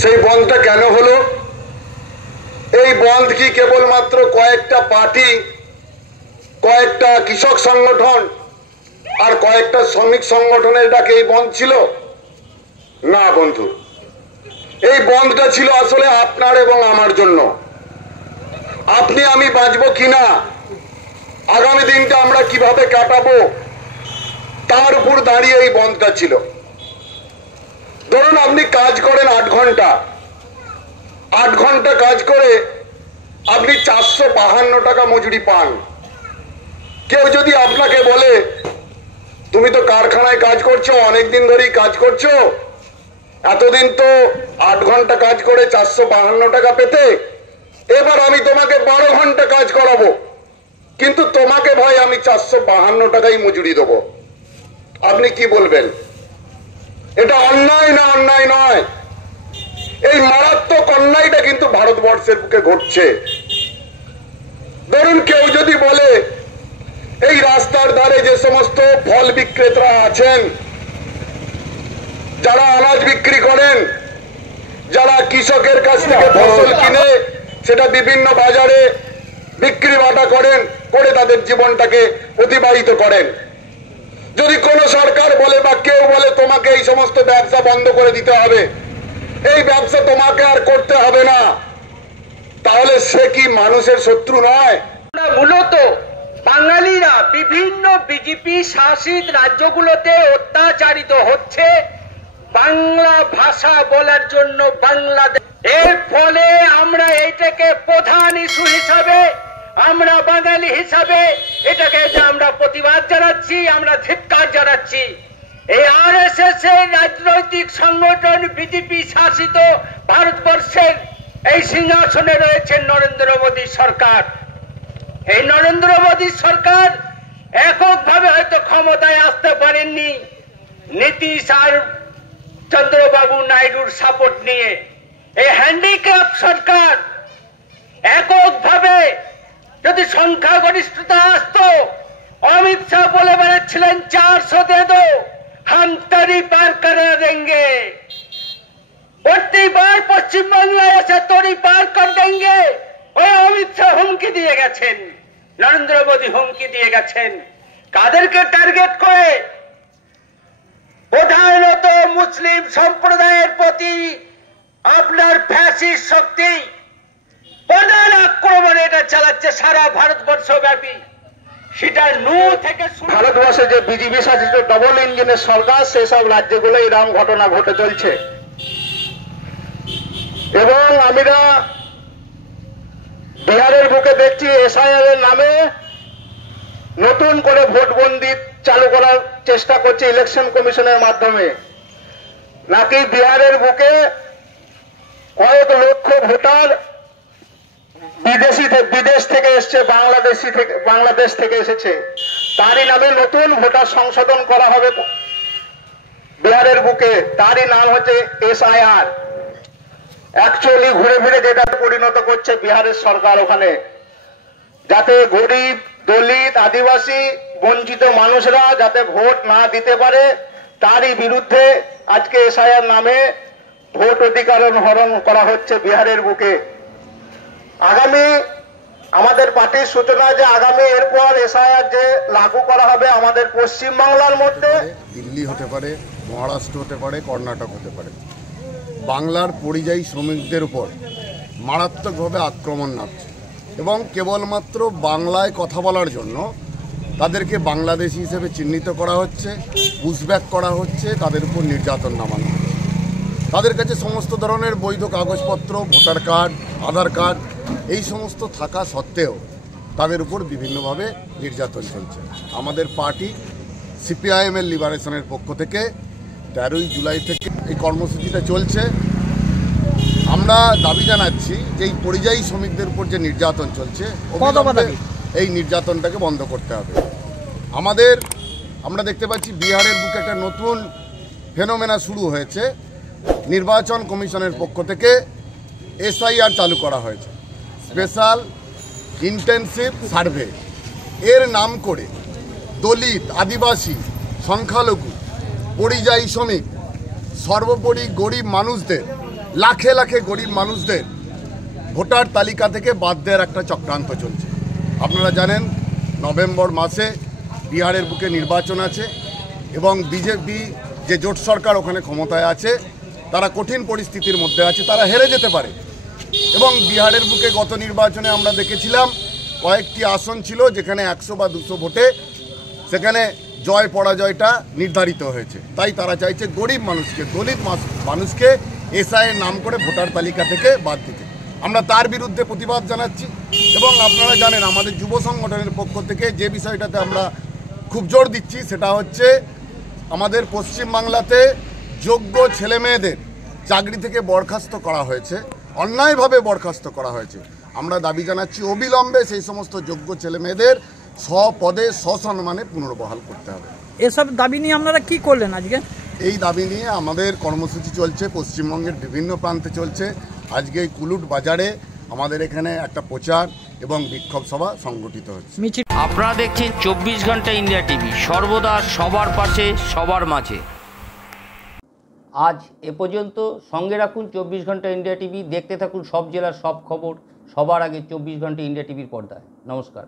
সেই বন্ধটা কেন হলো? এই বন্ধ কি কেবলমাত্র কয়েকটা পার্টি, কয়েকটা কৃষক সংগঠন আর কয়েকটা শ্রমিক সংগঠনের ডাকে এই বন্ধ ছিল? না বন্ধু, এই বন্ধটা ছিল আসলে আপনার এবং আমার জন্য। আপনি আমি বাঁচবো কিনা, আগামী দিনটা আমরা কিভাবে কাটাবো, তার উপর দাঁড়িয়ে এই বন্ধটা ছিল। ধরুন আপনি কাজ করেন 8 ঘন্টা, 8 ঘন্টা কাজ করে আপনি 452 টাকা মজুরি পান। কেউ যদি আপনাকে বলে তুমি তো কারখানায় কাজ করছো, অনেকদিন ধরেই কাজ করছো, এতদিন তো 8 ঘন্টা কাজ করে 452 টাকা পেতে, এবার আমি তোমাকে 12 ঘন্টা কাজ করাবো, কিন্তু তোমাকে ভাই আমি 452 টাকাই মজুরি দেবো। আপনি কি বলবেন? এটা অন্যায় না অন্যায় নয়? এই মারাত্মক অন্যায়টা কিন্তু ভারতবর্ষের বুকে ঘটছে। ধরুন কেউ যদি বলে এই রাস্তার ধারে যে সমস্ত ফল বিক্রেতারা আছেন, যারা আনাজ বিক্রি করেন, যারা কৃষকের কাছ থেকে ফসল কিনে সেটা বিভিন্ন বাজারে বিক্রি বাটা করেন, করে তাদের জীবনটাকে অতিবাহিত করেন, যদি কোনো সরকার বলে বা কেউ বলে তোমাকে এই সমস্ত ব্যবসা বন্ধ করে দিতে হবে, এই ব্যবসা তোমাকে আর করতে হবে না, তাহলে সে কি মানুষের শত্রু নয়? মূলত বাঙালিরা বিভিন্ন বিজেপি শাসিত রাজ্যগুলোতে অত্যাচারিত হচ্ছে বাংলা ভাষা বলার জন্য বাংলাদেশ। এর ফলে আমরা এটাকে প্রধান ইস্যু হিসাবে, আমরা বাঙালি হিসাবে এটাকে আমরা প্রতিবাদ জানাচ্ছি, আমরা ধিক্কার জানাচ্ছি। এই আরএসএস এর রাজনৈতিক সংগঠন বিজেপি শাসিত ভারতবর্ষের এই সিংহাসনে রয়েছেন নরেন্দ্র মোদী সরকার। এই নরেন্দ্র মোদী সরকার এককভাবে হয়তো ক্ষমতায় আসতে পারেননি নীতিশ আর চন্দ্রবাবু নাইডুর সাপোর্ট নিয়ে। এই হ্যান্ডিক্যাপ সরকার এককভাবে যদি সংখ্যাগরিষ্ঠতা আসতো, অমিত শাহ বলে বেড়াচ্ছিলেন 400 দে দো হাম তরি পার করে দেंगे, প্রতিবার পশ্চিমবাংলায় এসে তরি পার কর দেंगे। ওই অমিত শাহ হুমকি দিয়ে গেছেন, নরেন্দ্র মোদী হুমকি দিয়ে গেছেন। কাদেরকে টার্গেট করে? প্রধানত মুসলিম সম্প্রদায়ের প্রতি আপনার ফ্যাসিস্ট শক্তি প্রধান আক্রমণ এটা চালাচ্ছে সারা ভারতবর্ষ ব্যাপী। সেটা নু থেকে ভারতবর্ষে যে বিজেপি শাসিত ডবল ইঞ্জিনের সরকার, সেসব রাজ্যগুলো এরকম ঘটনা ঘটে চলছে। এবং আমরা বিহারের বুকে দেখছি এসআইআর এর নামে নতুন করে ভোটবন্দি চালু করার চেষ্টা করছে ইলেকশন কমিশনের মাধ্যমে। নাকি বিহারের বুকে কয়েক লক্ষ ভোটার বিদেশ থেকে এসছে, বাংলাদেশ থেকে এসেছে, তারই নামে নতুন ভোটার সংশোধন করা হবে বিহারের বুকে। তারই নাম হচ্ছে এসআইআর। অ্যাকচুয়ালি ঘুরে ফিরে যেটা পরিণত করছে বিহারের সরকার ওখানে, যাতে গরিব, দলিত, আদিবাসী, বঞ্চিত মানুষরা যাতে ভোট না দিতে পারে, তারই বিরুদ্ধে আজকে এসআইআর নামে ভোট অধিকার হরণ করা হচ্ছে বিহারের বুকে। আগামী আমাদের পার্টির সূচনা যে আগামী এরপর এসআইআর যে লাগু করা হবে আমাদের পশ্চিম বাংলার মধ্যে, দিল্লি হতে পারে, মহারাষ্ট্র হতে পারে, কর্ণাটক হতে পারে, বাংলার পরিযায়ী শ্রমিকদের উপর মারাত্মকভাবে আক্রমণ নামছে এবং কেবলমাত্র বাংলায় কথা বলার জন্য তাদেরকে বাংলাদেশি হিসেবে চিহ্নিত করা হচ্ছে, পুশব্যাক করা হচ্ছে, তাদের উপর নির্যাতন নামানো হচ্ছে। তাদের কাছে সমস্ত ধরনের বৈধ কাগজপত্র, ভোটার কার্ড, আধার কার্ড এই সমস্ত থাকা সত্ত্বেও তাদের উপর বিভিন্নভাবে নির্যাতন চলছে। আমাদের পার্টি সিপিআইএমের লিবারেশনের পক্ষ থেকে 13ই জুলাই থেকে এই কর্মসূচিটা চলছে। আমরা দাবি জানাচ্ছি যে এই পরিযায়ী শ্রমিকদের উপর যে নির্যাতন চলছে, এই নির্যাতনটাকে বন্ধ করতে হবে। আমরা দেখতে পাচ্ছি বিহারের বুকে একটা নতুন ফেনোমেনা শুরু হয়েছে। নির্বাচন কমিশনের পক্ষ থেকে এসআইআর চালু করা হয়েছে, স্পেশাল ইন্টেনসিভ সার্ভে। এর নাম করে দলিত, আদিবাসী, সংখ্যালঘু, পরিযায়ী শ্রমিক, সর্বোপরি গরিব মানুষদের লাখে লাখে গরিব মানুষদের ভোটার তালিকা থেকে বাদ দেওয়ার একটা চক্রান্ত চলছে। আপনারা জানেন নভেম্বর মাসে বিহারের বুকে নির্বাচন আছে এবং বিজেপি যে জোট সরকার ওখানে ক্ষমতায় আছে তারা কঠিন পরিস্থিতির মধ্যে আছে, তারা হেরে যেতে পারে। এবং বিহারের বুকে গত নির্বাচনে আমরা দেখেছিলাম কয়েকটি আসন ছিল যেখানে 100 বা 200 ভোটে সেখানে জয় পরাজয়টা নির্ধারিত হয়েছে। তাই তারা চাইছে গরিব মানুষকে, দলিত মানুষকে এসআইয়ের নাম করে ভোটার তালিকা থেকে বাদ দিতে। আমরা তার বিরুদ্ধে প্রতিবাদ জানাচ্ছি এবং আপনারা জানেন আমাদের যুব সংগঠনের পক্ষ থেকে যে বিষয়টাতে আমরা খুব জোর দিচ্ছি সেটা হচ্ছে আমাদের পশ্চিমবাংলাতে যোগ্য ছেলেমেয়েদের চাকরি থেকে বরখাস্ত করা হয়েছে, অন্যায়ভাবে বরখাস্ত করা হয়েছে। আমরা দাবি জানাচ্ছি অবিলম্বে সেই সমস্ত যোগ্য ছেলেমেয়েদের স্বপদে সসম্মানে পুনর্বহাল করতে হবে। এসব দাবি নিয়ে আপনারা কি করলেন আজকে? এই দাবি নিয়ে আমাদের কর্মসূচি চলছে, পশ্চিমবঙ্গের বিভিন্ন প্রান্তে চলছে। আজকে এই কুলুট বাজারে আমাদের এখানে একটা প্রচার এবং বিক্ষোভ সভা সংগঠিত হচ্ছে। আপনারা দেখছেন 24 ঘন্টা ইন্ডিয়া টিভি, সর্বদা সবার পাশে সবার মাঝে। আজ এ পর্যন্ত। সঙ্গে রাখুন 24 ঘন্টা ইন্ডিয়া টিভি, দেখতে থাকুন সব জেলার সব খবর সবার আগে 24 ঘন্টা ইন্ডিয়া টিভির পর্দায়। নমস্কার।